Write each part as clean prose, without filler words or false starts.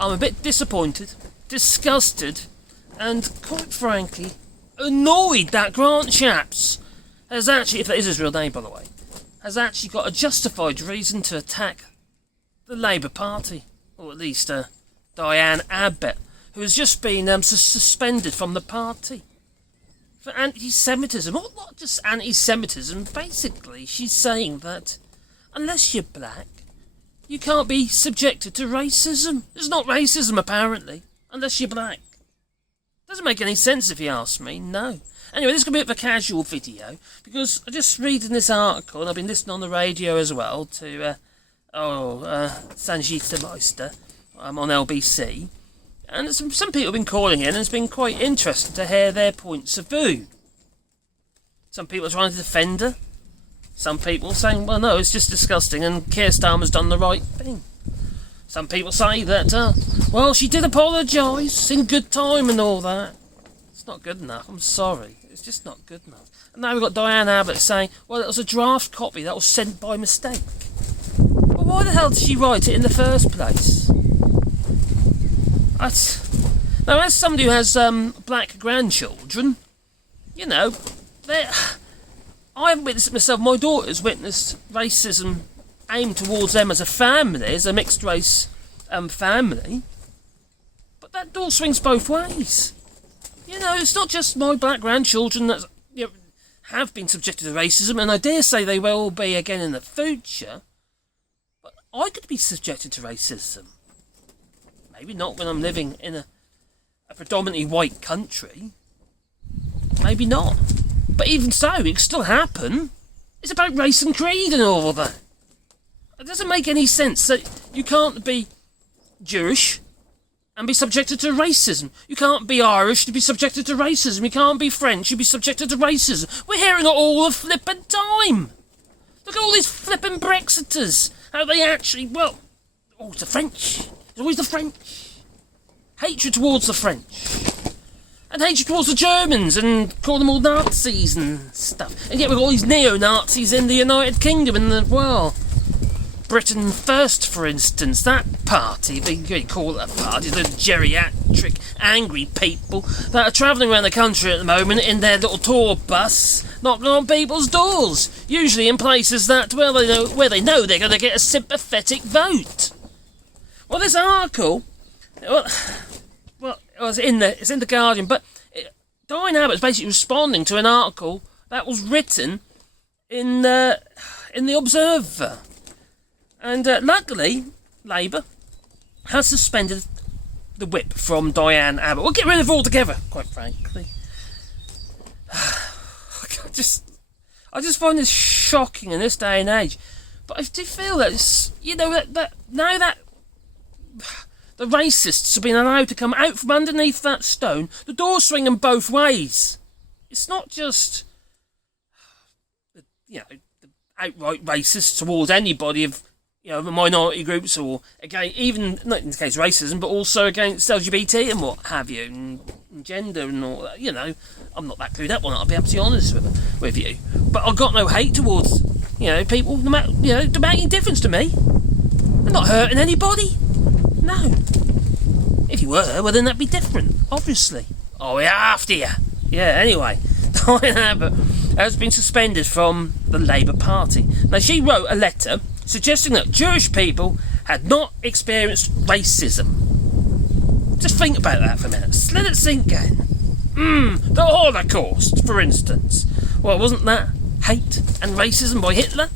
I'm a bit disappointed, disgusted, and quite frankly, annoyed that Grant Shapps has actually, if that is his real name by the way, has actually got a justified reason to attack the Labour Party, or at least Diane Abbott, who has just been suspended from the party for anti-Semitism. Well, not just anti-Semitism, basically she's saying that unless you're black, you can't be subjected to racism. It's not racism, apparently, unless you're black. Doesn't make any sense if you ask me, no. Anyway, this is going to be a bit of a casual video, because I'm just reading this article, and I've been listening on the radio as well to, Sanjita Meister on LBC, and some people have been calling in, and it's been quite interesting to hear their points of view. Some people are trying to defend her. Some people saying, well, no, it's just disgusting, and Keir Starmer's done the right thing. Some people say that, well, she did apologise in good time and all that. It's not good enough, I'm sorry. It's just not good enough. And now we've got Diane Abbott saying, well, it was a draft copy that was sent by mistake. Well, why the hell did she write it in the first place? Now, as somebody who has black grandchildren, you know, I haven't witnessed it myself. My daughter's witnessed racism aimed towards them as a family, as a mixed race family. But that door swings both ways. You know, it's not just my black grandchildren that have been subjected to racism, and I dare say they will be again in the future. But I could be subjected to racism. Maybe not when I'm living in a predominantly white country. Maybe not. But even so, it could still happen. It's about race and creed and all of that. It doesn't make any sense that you can't be Jewish and be subjected to racism. You can't be Irish to be subjected to racism. You can't be French, you'd be subjected to racism. We're hearing it all the flippin' time. Look at all these flippin' Brexiters. How they actually, well, oh, it's the French. It's always the French. Hatred towards the French. And hatred towards the Germans, and call them all Nazis and stuff. And yet we've got all these neo-Nazis in the United Kingdom and the, well, Britain First, for instance. That party, they call it a party, the geriatric, angry people that are travelling around the country at the moment in their little tour bus, knocking on people's doors, usually in places that, well, where they know they're going to get a sympathetic vote. Well, this article, well, it's in the Guardian, but Diane Abbott's basically responding to an article that was written in the Observer, and luckily Labour has suspended the whip from Diane Abbott. We'll get rid of it altogether, quite frankly. I just find this shocking in this day and age. But I do feel that it's, that now that the racists have been allowed to come out from underneath that stone, the door's swinging both ways. It's not just, the outright racists towards anybody of, the minority groups, or again, even not in the case of racism, but also against LGBT and what have you, and gender and all that. I'm not that clued up on it, I'll be absolutely honest with you. But I've got no hate towards, people, no matter, don't make any difference to me. They're not hurting anybody. No. If you were, well then that'd be different, obviously. Oh, we're after you. Yeah, anyway, Diane Abbott has been suspended from the Labour Party. Now, she wrote a letter suggesting that Jewish people had not experienced racism. Just think about that for a minute. Let it sink in. The Holocaust, for instance. Well, wasn't that hate and racism by Hitler?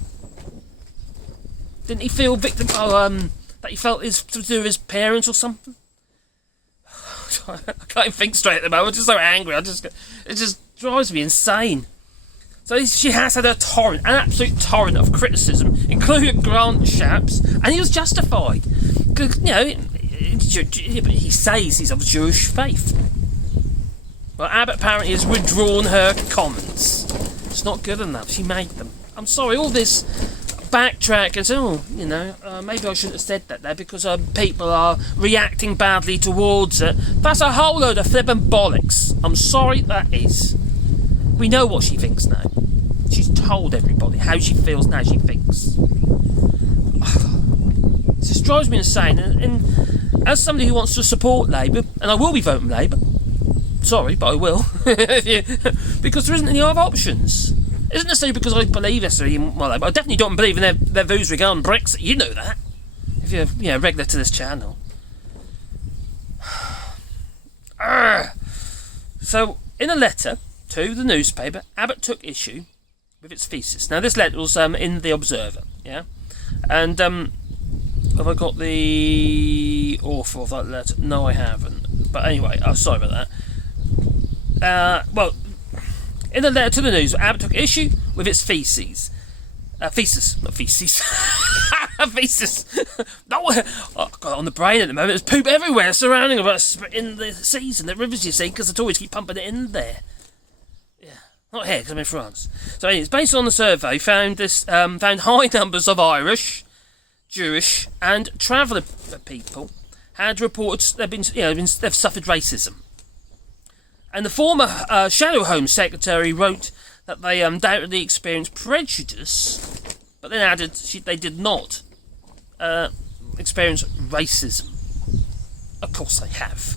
Didn't he feel victim that he felt is to do with his parents or something? I can't even think straight at the moment. I'm just so angry. It just drives me insane. So she has had an absolute torrent of criticism, including Grant Shapps, and he was justified. Because, he says he's of Jewish faith. Well, Abbott apparently has withdrawn her comments. It's not good enough. She made them. I'm sorry, all this backtrack and say, maybe I shouldn't have said that there because people are reacting badly towards it. That's a whole load of flippin' bollocks. I'm sorry, that is. We know what she thinks now. She's told everybody how she feels now she thinks. It just drives me insane. And as somebody who wants to support Labour, and I will be voting Labour, sorry, but I will, because there isn't any other options. It isn't necessarily because I believe necessarily in Labour. I definitely don't believe in their views regarding Brexit. You know that, if you're regular to this channel. So, in a letter to the newspaper, Abbott took issue with its thesis. Now, this letter was in the Observer, yeah? And, have I got the author of that letter? No, I haven't. But anyway, sorry about that. Well, in a letter to the news, Abbott took issue with its theses. Thesis, not feces. Thesis. No, I've got it on the brain at the moment. There's poop everywhere surrounding us in the seas and the rivers, you see, because the Tories keep pumping it in there. Yeah, not here, because I'm in France. So anyway, it's based on the survey, found high numbers of Irish, Jewish, and traveller people had reported they've suffered racism. And the former Shadow Home Secretary wrote that they undoubtedly experienced prejudice, but then added they did not experience racism. Of course they have.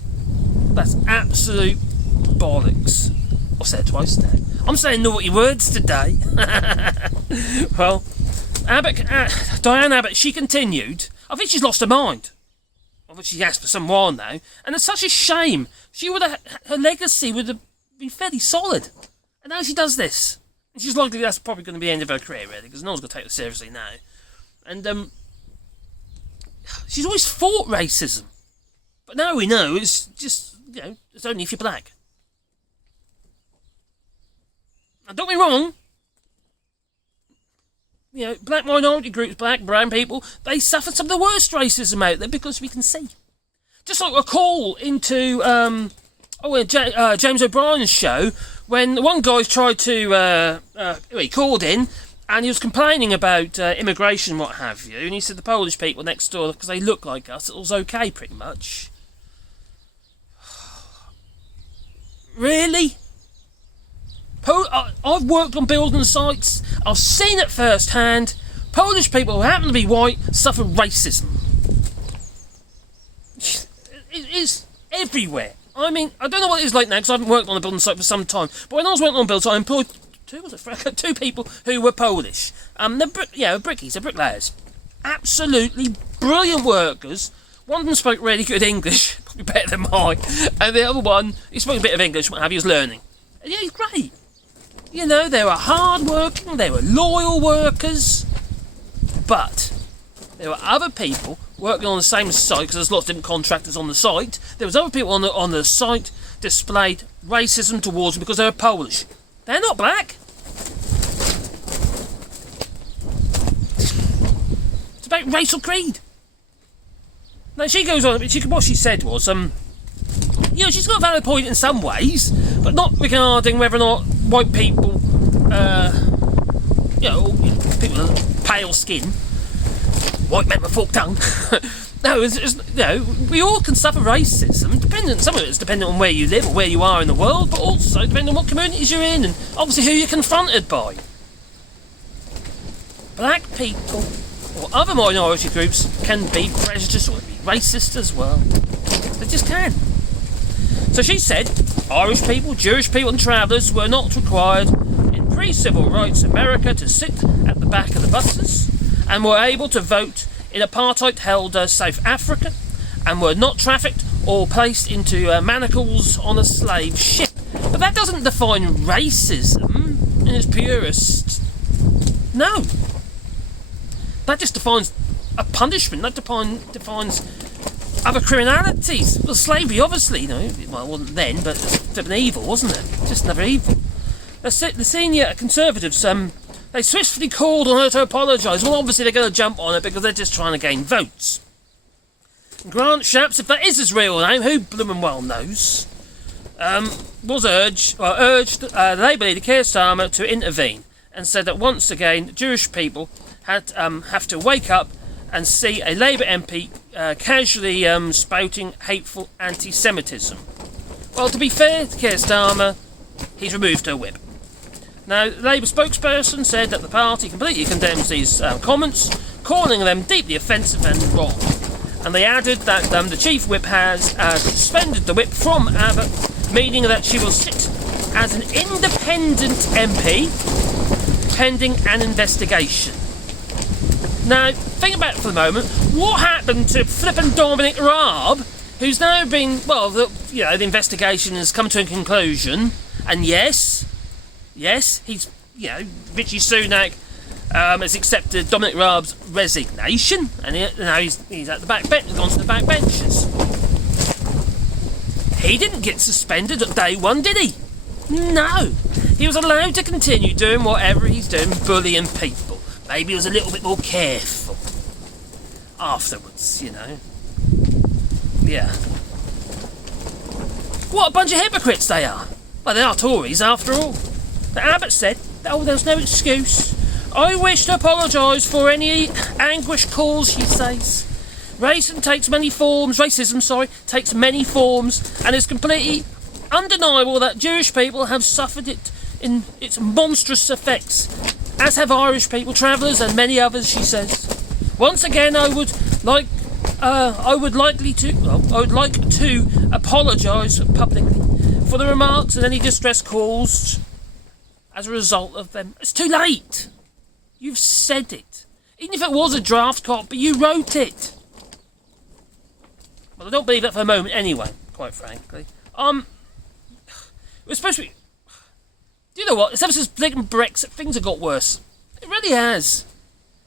That's absolute bollocks. I've said it twice now. I'm saying naughty words today. Well, Diane Abbott, she continued. I think she's lost her mind. Of which she has for some while now. And it's such a shame. Her legacy would have been fairly solid. And now she does this. And she's likely that's probably going to be the end of her career, really, because no one's going to take her seriously now. And, she's always fought racism. But now we know it's just, it's only if you're black. Now, don't be wrong. Black minority groups, black, brown people, they suffer some of the worst racism out there because we can see. Just like a call into James O'Brien's show when one guy tried to, he called in and he was complaining about immigration and what have you, and he said the Polish people next door, because they look like us, it was okay pretty much. Really? I've worked on building sites. I've seen it firsthand. Polish people who happen to be white suffer racism. It is everywhere. I mean, I don't know what it is like now because I haven't worked on a building site for some time. But when I was working on a building site, I employed two people who were Polish. They're brickies, they're bricklayers. Absolutely brilliant workers. One of them spoke really good English, probably better than mine. And the other one, he spoke a bit of English, what have you, was learning. And yeah, he's great. They were hard-working, they were loyal workers, but there were other people working on the same site, because there's lots of different contractors on the site. There was other people on the site displayed racism towards them because they were Polish. They're not black. It's about racial creed. Now she goes on, what she said was, she's got a valid point in some ways, but not regarding whether or not white people, people with pale skin, white men with forked tongue. No, we all can suffer racism. Some of it's dependent on where you live or where you are in the world, but also depending on what communities you're in and obviously who you're confronted by. Black people or other minority groups can be prejudiced or be racist as well. They just can. So she said, Irish people, Jewish people and travellers were not required in pre-civil rights America to sit at the back of the buses and were able to vote in apartheid-held South Africa and were not trafficked or placed into manacles on a slave ship. But that doesn't define racism in its purest. No. That just defines a punishment. That defines other criminalities. Well, slavery, obviously, well, it wasn't then, but it's an evil, wasn't it? Just another evil. The senior Conservatives, they swiftly called on her to apologise. Well, obviously they're going to jump on it because they're just trying to gain votes. Grant Shapps, if that is his real name, who bloomin' well knows, urged the Labour leader Keir Starmer to intervene and said that once again Jewish people have to wake up and see a Labour MP casually spouting hateful anti-Semitism. Well, to be fair to Keir Starmer, he's removed her whip. Now, the Labour spokesperson said that the party completely condemns these comments, calling them deeply offensive and wrong. And they added that the Chief Whip has suspended the whip from Abbott, meaning that she will sit as an independent MP pending an investigation. Now, think about it for the moment. What happened to flippin' Dominic Raab, who's now been, well, the investigation has come to a conclusion, and yes, he's, Richie Sunak has accepted Dominic Raab's resignation, and now he's at the back bench, gone to the back benches. He didn't get suspended at day one, did he? No. He was allowed to continue doing whatever he's doing, bullying people. Maybe he was a little bit more careful afterwards, Yeah. What a bunch of hypocrites they are. Well, they are Tories after all. But Abbott said, there's no excuse. I wish to apologise for any anguish caused, she says. Racism takes many forms, and it's completely undeniable that Jewish people have suffered it in its monstrous effects, as have Irish people, travellers, and many others, she says. Once again, I would like to apologise publicly for the remarks and any distress caused as a result of them. It's too late. You've said it. Even if it was a draft copy, you wrote it. Well, I don't believe that for a moment anyway, quite frankly. It was supposed to be... Do you know what? It's ever since Brexit, things have got worse. It really has.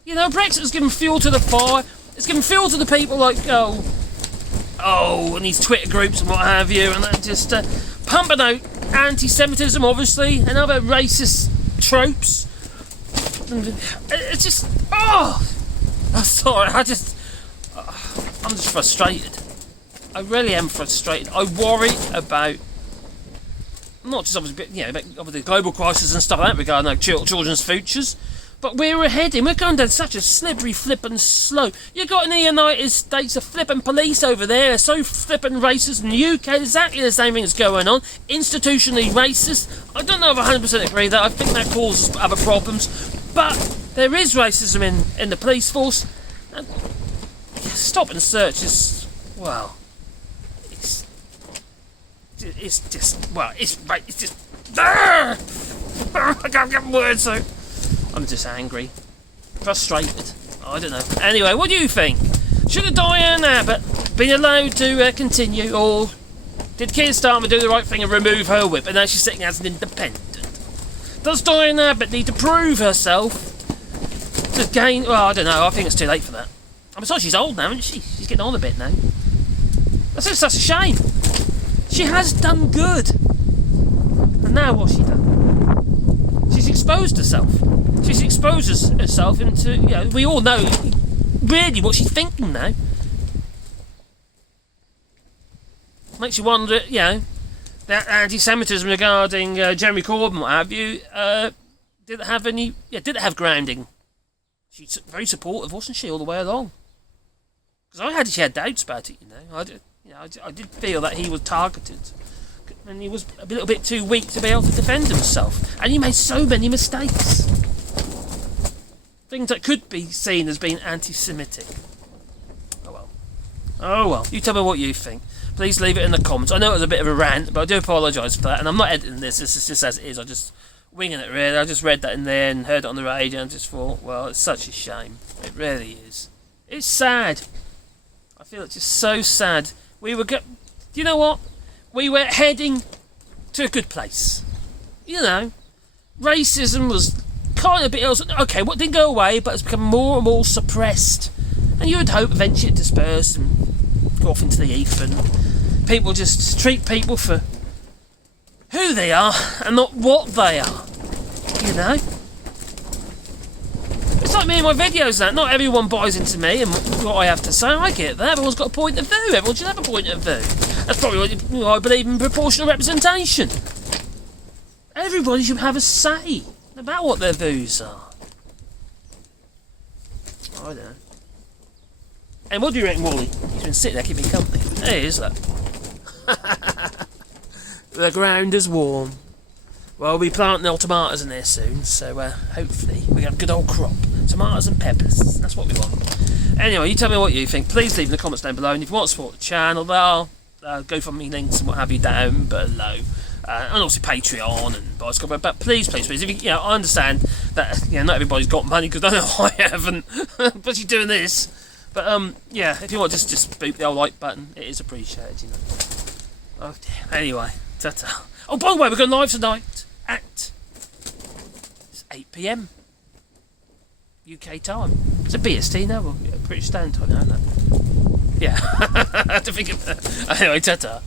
Brexit has given fuel to the fire. It's given fuel to the people like, and these Twitter groups and what have you, and that just pumping out antisemitism, obviously, and other racist tropes. It's just, I'm sorry, I'm just frustrated. I really am frustrated. I worry about, not just obviously, about the global crisis and stuff like that regarding children's futures, but we're going down such a slippery, flippin' slope. You got in the United States a flippin' police over there, so flippin' racist. In the UK, exactly the same thing is going on. Institutionally racist. I don't know if I 100% agree with that. I think that causes other problems. But there is racism in the police force. And stop and search is, well, it's just, I can't get words out. I'm just angry. Frustrated. I don't know. Anyway, what do you think? Should have Diane Abbott been allowed to continue, or did Keir Starmer do the right thing and remove her whip, and now she's sitting as an independent? Does Diane Abbott need to prove herself to gain... Well, I don't know. I think it's too late for that. Besides, she's old now, isn't she? She's getting on a bit now. That's just such a shame. She has done good. And now what's she done? She's exposed herself. She's exposed herself into, we all know really what she's thinking now. Makes you wonder, that anti-Semitism regarding Jeremy Corbyn, what have you, did it have grounding? She's very supportive, wasn't she, all the way along? Because she had doubts about it, I did feel that he was targeted. And he was a little bit too weak to be able to defend himself. And he made so many mistakes. Things that could be seen as being anti-Semitic. Oh well. You tell me what you think. Please leave it in the comments. I know it was a bit of a rant, but I do apologise for that. And I'm not editing this. This is just as it is. I'm just winging it, really. I just read that in there and heard it on the radio and just thought, well, it's such a shame. It really is. It's sad. I feel it's just so sad. Do you know what? We were heading to a good place. Racism was kind of a bit else. Okay, what didn't go away, but it's become more and more suppressed. And you would hope eventually it dispersed and go off into the ether, and people just treat people for who they are and not what they are. It's like me and my videos, that not everyone buys into me and what I have to say. I get that. Everyone's got a point of view. Everyone should have a point of view. That's probably what I believe in proportional representation. Everybody should have a say about what their views are. I don't know. And what do you reckon, Wally? He's been sitting there keeping me company. There he is, look. The ground is warm. Well, we'll be planting our tomatoes in there soon, so hopefully we have a good old crop. Tomatoes and peppers. That's what we want. Anyway, you tell me what you think. Please leave in the comments down below. And if you want to support the channel, there are GoFundMe links and what have you down below. And also Patreon and buy stuff. But please, if you, I understand that not everybody's got money, because I know I haven't. But you're doing this. But if you want, just boot the old like button. It is appreciated, Oh dear. Anyway, ta-ta. Oh, by the way, we're going live tonight at 8 p.m. UK time. It's a BST now, or British Standard Time now, isn't it? Yeah. I have to think of that. Anyway, ta-ta.